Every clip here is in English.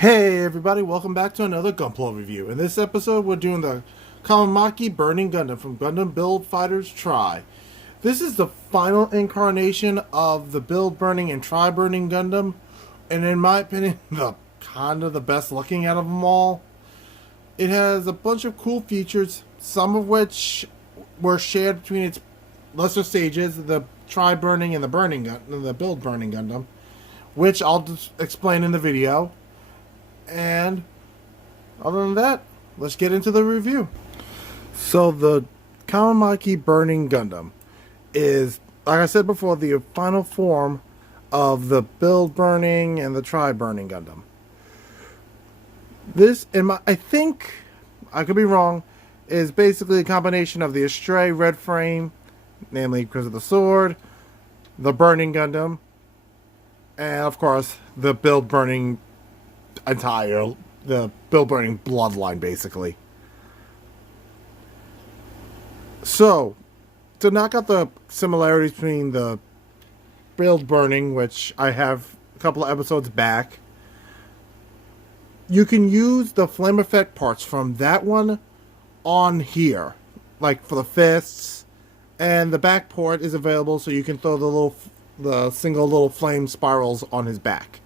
Hey everybody, welcome back to another Gunpla review. In this episode, we're doing the Kamiki Burning Gundam from Gundam Build Fighters Tri. This is the final incarnation of the Build Burning and Tri Burning Gundam, and in my opinion, the best looking out of them all. It has a bunch of cool features, some of which were shared between its lesser stages, the Tri Burning and the Build Burning Gundam, which I'll just explain in the video. And other than that, let's get into the review. So the Kamiki Burning Gundam is, like I said before, the final form of the Build Burning and the Tri Burning Gundam. This, I think, I could be wrong, is basically a combination of the Astray red frame, namely because of the sword, the Burning Gundam, and of course the Build Burning the Build Burning bloodline, basically. So, to knock out the similarities between the Build Burning, which I have a couple of episodes back, you can use the flame effect parts from that one on here, like for the fists, and the back port is available so you can throw the single little flame spirals on his back.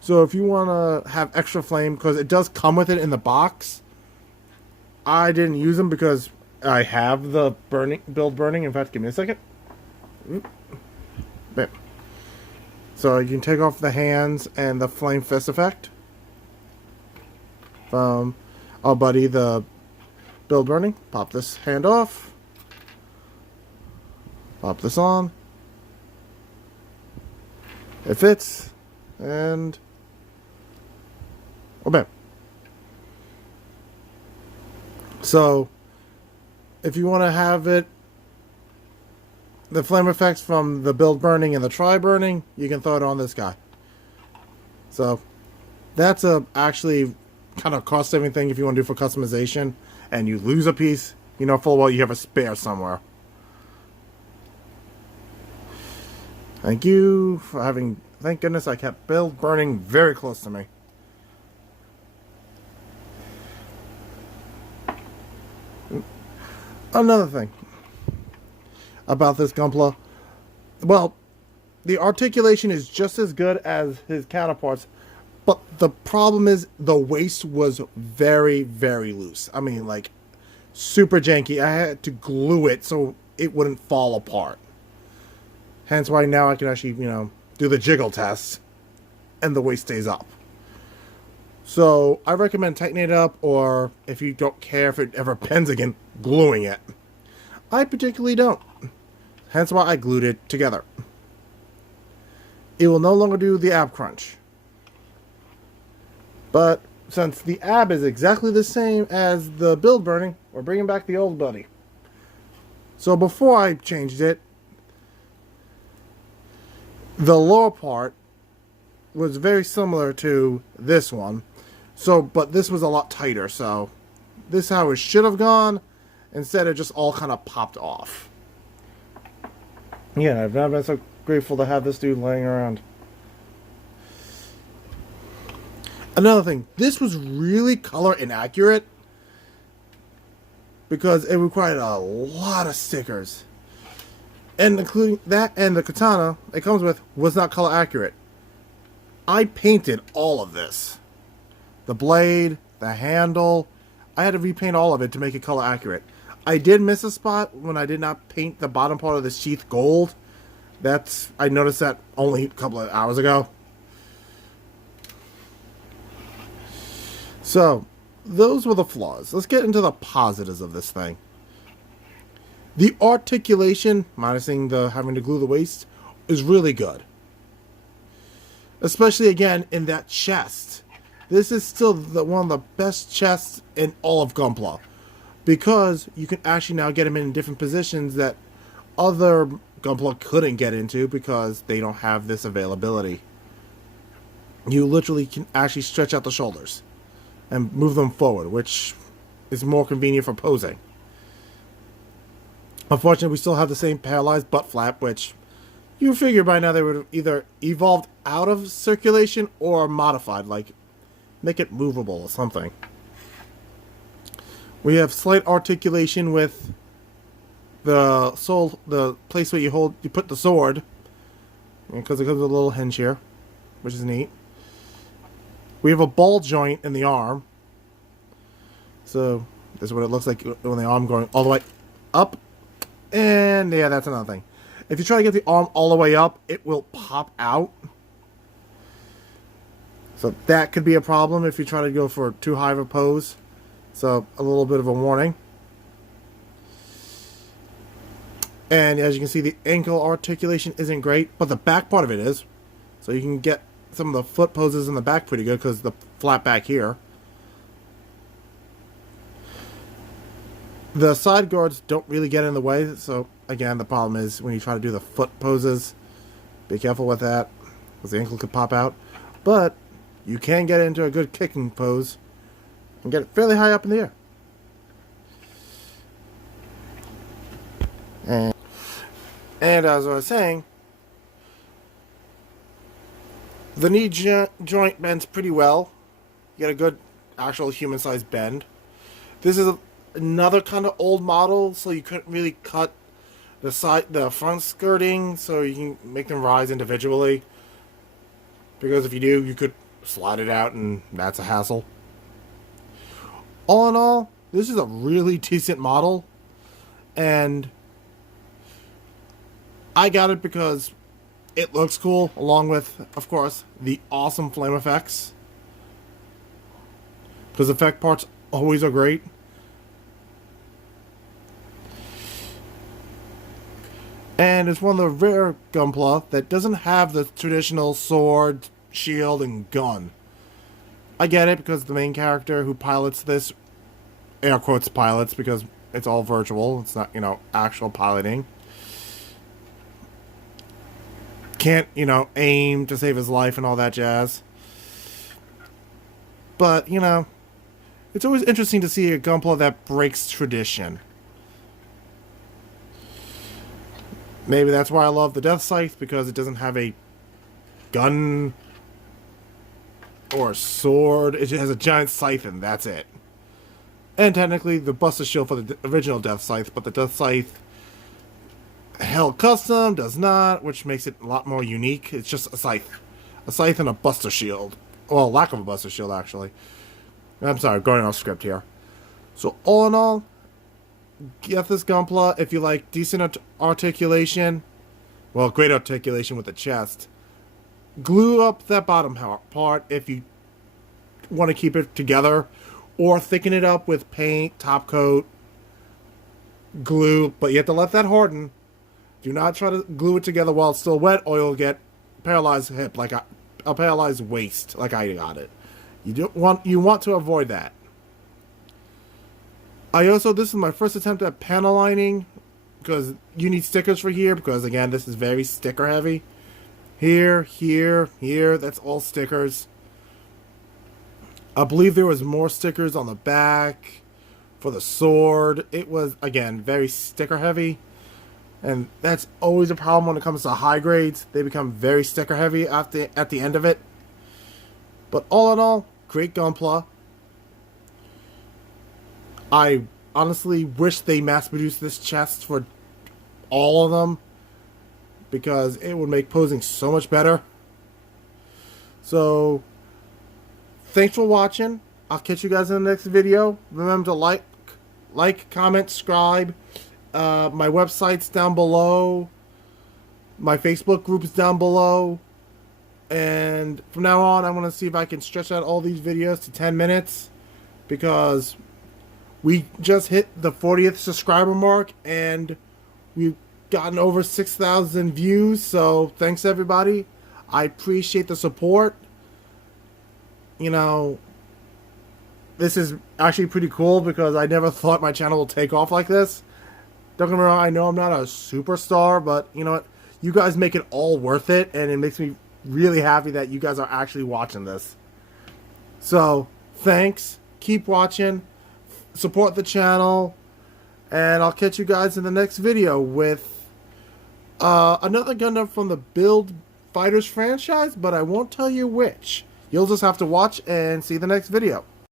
So if you want to have extra flame, because it does come with it in the box, I didn't use them because I have the Build Burning. In fact, give me a second. So you can take off the hands and the flame fist effect from our buddy, the Build Burning. Pop this hand off. Pop this on. It fits. And bam. So, if you want to have the flame effects from the Build Burning and the Tri Burning, you can throw it on this guy. So, that's actually kind of cost-saving thing if you want to do for customization, and you lose a piece, you know full well you have a spare somewhere. Thank you for having... Thank goodness I kept Build Burning very close to me. Another thing about this Gunpla, well, the articulation is just as good as his counterparts, but the problem is the waist was very, very loose. I mean, like, super janky. I had to glue it so it wouldn't fall apart. Hence why now I can actually, do the jiggle test and the waist stays up. So I recommend tightening it up, or if you don't care if it ever bends again, gluing it. I particularly don't. Hence why I glued it together. It will no longer do the ab crunch. But since the ab is exactly the same as the Build Burning, we're bringing back the old buddy. So before I changed it, the lower part was very similar to this one. But this was a lot tighter, so this is how it should have gone. Instead, it just all kind of popped off. Yeah, I've never been so grateful to have this dude laying around. Another thing, this was really color inaccurate because it required a lot of stickers. And including that and the katana it comes with was not color accurate. I painted all of this. The blade, the handle, I had to repaint all of it to make it color accurate. I did miss a spot when I did not paint the bottom part of the sheath gold. I noticed that only a couple of hours ago. So, those were the flaws. Let's get into the positives of this thing. The articulation, minusing the having to glue the waist, is really good. Especially, again, in that chest. This is still one of the best chests in all of Gunpla. Because you can actually now get them in different positions that other Gunpla couldn't get into because they don't have this availability. You literally can actually stretch out the shoulders and move them forward, which is more convenient for posing. Unfortunately, we still have the same paralyzed butt flap, which you figure by now they would have either evolved out of circulation or modified. Like, make it movable or something. We have slight articulation with the place where you put the sword, because it comes with a little hinge here, which is neat. We have a ball joint in the arm, so this is what it looks like when the arm going all the way up. And yeah, that's another thing. If you try to get the arm all the way up, it will pop out. So that could be a problem if you try to go for too high of a pose. So a little bit of a warning. And as you can see, the ankle articulation isn't great, but the back part of it is. So you can get some of the foot poses in the back pretty good because the flat back here. The side guards don't really get in the way, so again, the problem is when you try to do the foot poses, be careful with that, because the ankle could pop out. But you can get into a good kicking pose and get it fairly high up in the air. And as I was saying, the knee joint bends pretty well. You get a good actual human-sized bend. This is another kind of old model, so you couldn't really cut the front skirting, so you can make them rise individually. Because if you do, you could slide it out, and that's a hassle. All in all, this is a really decent model, and I got it because it looks cool, along with, of course, the awesome flame effects. Because effect parts always are great. And it's one of the rare Gunpla that doesn't have the traditional sword, shield, and gun. I get it, because the main character who pilots this, air quotes pilots, because it's all virtual, it's not, actual piloting, can't, aim to save his life and all that jazz. But, it's always interesting to see a Gunpla that breaks tradition. Maybe that's why I love the Death Scythe, because it doesn't have a gun or a sword. It just has a giant scythe and that's it. And technically the Buster Shield for the original Death Scythe, but the Death Scythe Hell Custom does not, which makes it a lot more unique. It's just a scythe. A scythe and a Buster Shield. Well, lack of a Buster Shield, actually. I'm sorry, going off script here. So, all in all, get this Gunpla if you like decent articulation. Well, great articulation with the chest. Glue up that bottom part if you want to keep it together. Or thicken it up with paint, top coat, glue. But you have to let that harden. Do not try to glue it together while it's still wet, or you'll get paralyzed hip, like a paralyzed waist, like I got it. You want to avoid that. This is my first attempt at panel lining, because you need stickers for here, because again, this is very sticker heavy. Here, here, here, that's all stickers. I believe there was more stickers on the back for the sword. It was, again, very sticker heavy. And that's always a problem when it comes to high grades. They become very sticker heavy at the end of it. But all in all, great Gunpla. I honestly wish they mass-produced this chest for all of them, because it would make posing so much better. So, thanks for watching. I'll catch you guys in the next video. Remember to like, comment, subscribe. My website's down below. My Facebook group is down below. And from now on, I'm going to see if I can stretch out all these videos to 10 minutes. Because we just hit the 40th subscriber mark. And we've gotten over 6,000 views. So thanks, everybody. I appreciate the support. This is actually pretty cool, because I never thought my channel would take off like this. Don't get me wrong, I know I'm not a superstar, but you know what? You guys make it all worth it, and it makes me really happy that you guys are actually watching this. So, thanks. Keep watching. Support the channel. And I'll catch you guys in the next video with another Gundam from the Build Fighters franchise, but I won't tell you which. You'll just have to watch and see the next video.